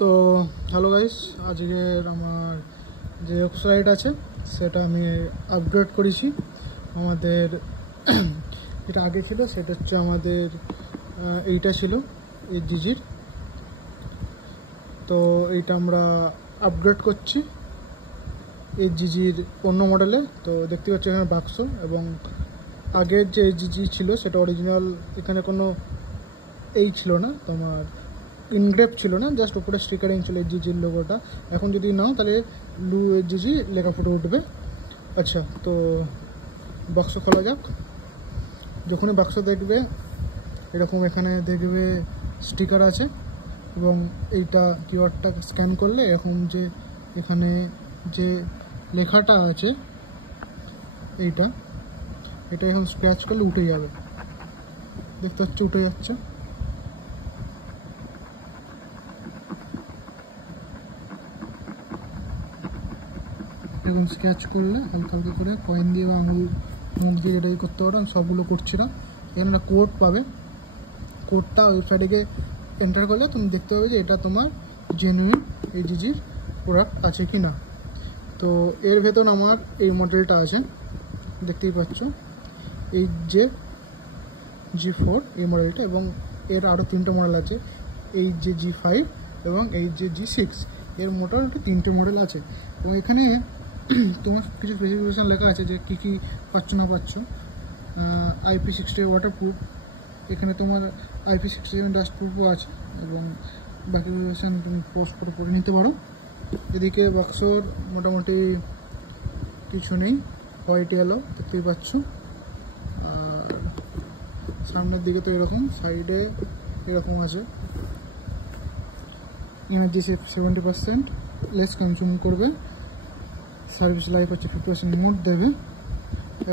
তো hello guys, আজকের আমার যে ওয়েবসাইট আছে সেটা আমি আপগ্রেড করেছি। আমাদের যেটা আগে ছিল সেটা হচ্ছে আমাদের এইটা ছিল এই জিজির। তো এইটা আমরা আপগ্রেড করছি এই জিজির অন্য মডেলে। তো দেখতে পাচ্ছি এখানে বাক্স, এবং আগের যে জিজি ছিল সেটা অরিজিনাল, এখানে কোনো এই ছিল না, তোমার ইনগ্রেভ ছিল না, জাস্ট উপরে স্টিকারিং ছিল এই জিজির লোগোটা। এখন যদি নাও তাহলে লু জিজি লেখা ফুটে উঠবে। আচ্ছা, তো বাক্স খোলা যাক। যখনই বাক্স দেখবে এরকম এখানে দেখবে স্টিকার আছে, এবং এইটা কিওয়ার্ডটা স্ক্যান করলে এরকম যে এখানে যে লেখাটা আছে এটা এখন স্ক্র্যাচ করলে উঠে যাবে। দেখতে হচ্ছে উঠে যাচ্ছে। এবং স্কেচ করলে হালকা হালকা করে কয়েন দিয়ে বা আঙুল মুখ দিয়ে এটাই করতে পারো। আমি সবগুলো করছি না। এখানে একটা কোড পাবে, কোডটা ওয়েবসাইটে গিয়ে এন্টার করলে তুমি দেখতে পাবে যে এটা তোমার জেনুইন এই জিজির প্রোডাক্ট আছে কি না। তো এর ভেতর আমার এই মডেলটা আছে, দেখতেই পাচ্ছ, এই যে G4 এই মডেলটা, এবং এর আরও 3টে মডেল আছে, এই যে G5 এবং এই যে G6। এর মোটামুটি 3টে মডেল আছে। এবং এখানে তোমার কিছু স্পেসিফিকেশান লেখা আছে যে কী কী পাচ্ছ না পাচ্ছ। IP60 ওয়াটারপ্রুফ, এখানে তোমার IP67 ডাস্ট প্রুফও আছে, এবং বাকি স্পেসিফিকেশান তুমি পোস্ট করে পড়ে নিতে পারো। এদিকে বাক্সর মোটামুটি কিছু নেই, হোয়াইট ইয়েলো দেখতেই পাচ্ছ। আর সামনের দিকে তো এরকম, সাইডে এরকম আছে। এনার্জি 70% লেস কনজিউম করবে, সার্ভিস লাইফ হচ্ছে 50% মোড দেবে,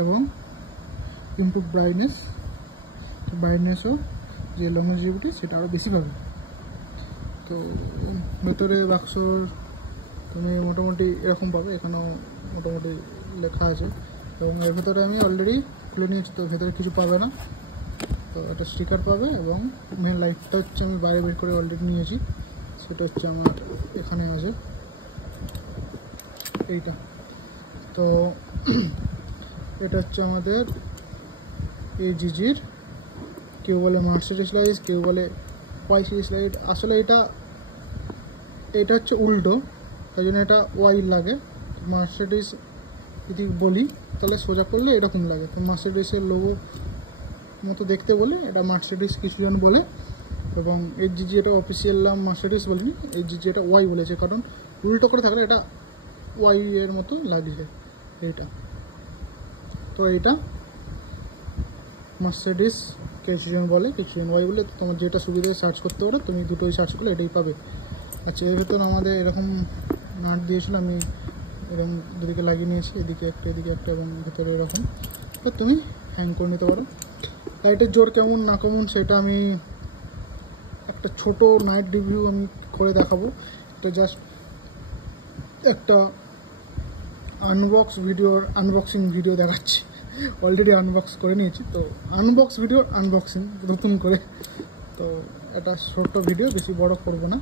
এবং ইমপ্রুভ ব্রাইটনেসও যে লংজিভিটি সেটা আরও বেশি পাবে। তো ভেতরে বাক্সর তুমি মোটামুটি এরকম পাবে, এখানেও মোটামুটি লেখা আছে। এবং এর ভেতরে আমি অলরেডি খুলে নিয়েছি, তো ভেতরে কিছু পাবে না। তো একটা স্টিকার পাবে, এবং মেন লাইটটা হচ্ছে আমি বাইরে বের করে অলরেডি নিয়েছি, সেটা হচ্ছে আমার এখানে আছে এইটা। তো এটা হচ্ছে আমাদের এই জিজির, কেউ বলে মার্সিডিজ লাইট, কেউ বলে ওয়াই সিরিজ লাইট। আসলে এটা হচ্ছে উল্টো, তাই জন্য এটা ওয়াই লাগে। মার্সিডিজ যদি বলি তাহলে সোজা করলে এরকম লাগে, তো মার্সিডিজের লোগো মতো দেখতে বলে এটা মার্সিডিজ কিছুজন বলে। এবং এই জিজি এটা অফিসিয়াল নাম মার্সিডিজ বলিনি, এই জিজি এটা ওয়াই বলেছে, কারণ উল্টো করে থাকলে এটা ওয়াই এর মতো লাগছে এইটা। তো এইটা মার্সিডিজ কিছুজন বলে, কিছুজন ওয়াই বলে। তোমার যেটা সুবিধা সার্চ করতে পারো, তুমি দুটোই সার্চ করলে এটাই পাবে। আচ্ছা, এর ভেতর আমাদের এরকম নাট দিয়েছিল, আমি এরকম দুদিকে লাগিয়ে নিয়েছি, এদিকে একটা এদিকে একটা, এবং ভেতরে এরকম। তো তুমি হ্যাং করে নিতে পারো। লাইটের জোর কেমন না কেমন সেটা আমি একটা ছোট নাইট রিভিউ আমি করে দেখাবো। এটা জাস্ট একটা আনবক্সিং ভিডিও দেখাচ্ছি। অলরেডি আনবক্স করে নিয়েছি, তো আনবক্সিং নতুন করে। তো এটা ছোট্ট ভিডিও, বেশি বড় করব না।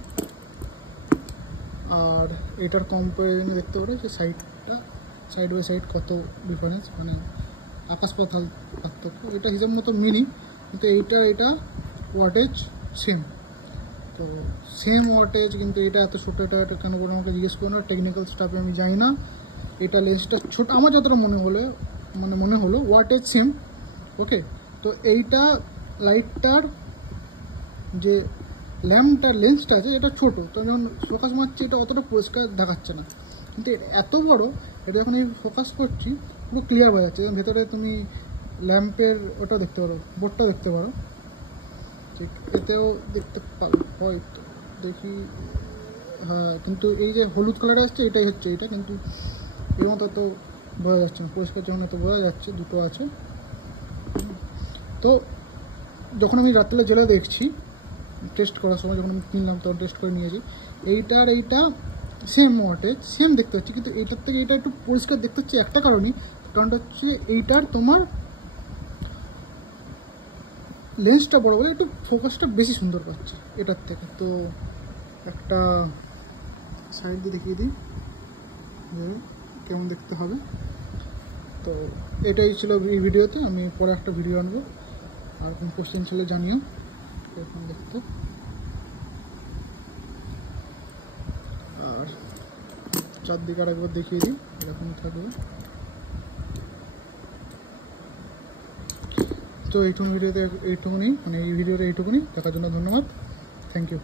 আর এটার কম্পারিজনে দেখতে পারো যে সাইড বাই সাইড কত ডিফারেন্স, মানে আকাশ পাতাল পার্থক্য। এটা হিসাব মতো মিনি, কিন্তু এটা ওয়াটেজ সেম। তো সেম ওয়াটেজ, কিন্তু এটা এত ছোটো, এটা কেন করে আমাকে জিজ্ঞেস করো না, টেকনিক্যাল স্টাফে আমি যাই না। এটা লেন্সটা ছোট আমার যতটা মনে হলো ওয়াটেজ সেম, ওকে। তো এইটা লাইটটার যে ল্যাম্পটার লেন্সটা আছে এটা ছোটো, তো যখন ফোকাস মারছি এটা অতটা পরিষ্কার দেখাচ্ছে না। কিন্তু এত বড়, এটা যখন আমি ফোকাস করছি পুরো ক্লিয়ার হয়ে যাচ্ছে। ভেতরে তুমি ল্যাম্পের ওটা দেখতে পারো, বোর্ডটাও দেখতে পারো, ঠিক এতেও দেখতে পারো হয়তো, দেখি। হ্যাঁ, কিন্তু এই যে হলুদ কালার আসছে এটাই হচ্ছে এইটা, কিন্তু এর মতো তো বোঝা যাচ্ছে না পরিষ্কার, যখন এত বোঝা যাচ্ছে দুটো আছে। তো যখন আমি রাত্রে জেলে দেখছি টেস্ট করার সময়, যখন আমি কিনলাম তখন টেস্ট করে নিয়েছি, এইটা সেম ওয়াটেজ সেম দেখতে পাচ্ছি, কিন্তু এইটার থেকে এইটা একটু পরিষ্কার দেখতে হচ্ছে একটা কারণটা হচ্ছে এইটার তোমার লেন্সটা বড় বলে একটু ফোকাসটা বেশি সুন্দর পাচ্ছি এটার থেকে। তো একটা সাইড দিয়ে দেখিয়ে দিই যে কেমন দেখতে হবে। তো এটাই ছিল এই ভিডিওতে, আমি পরে একটা ভিডিও আনবো। আর কোন কোশ্চেন ছিল জানিও। এরকম দেখতে, আর চারদিকে আর একবার দেখিয়ে দিই, এরকম থাকবে। তো এইটুকুনি ভিডিওতে এইটুকুনি, মানে এই ভিডিওতে এইটুকুনি। দেখার জন্য ধন্যবাদ, থ্যাংক ইউ।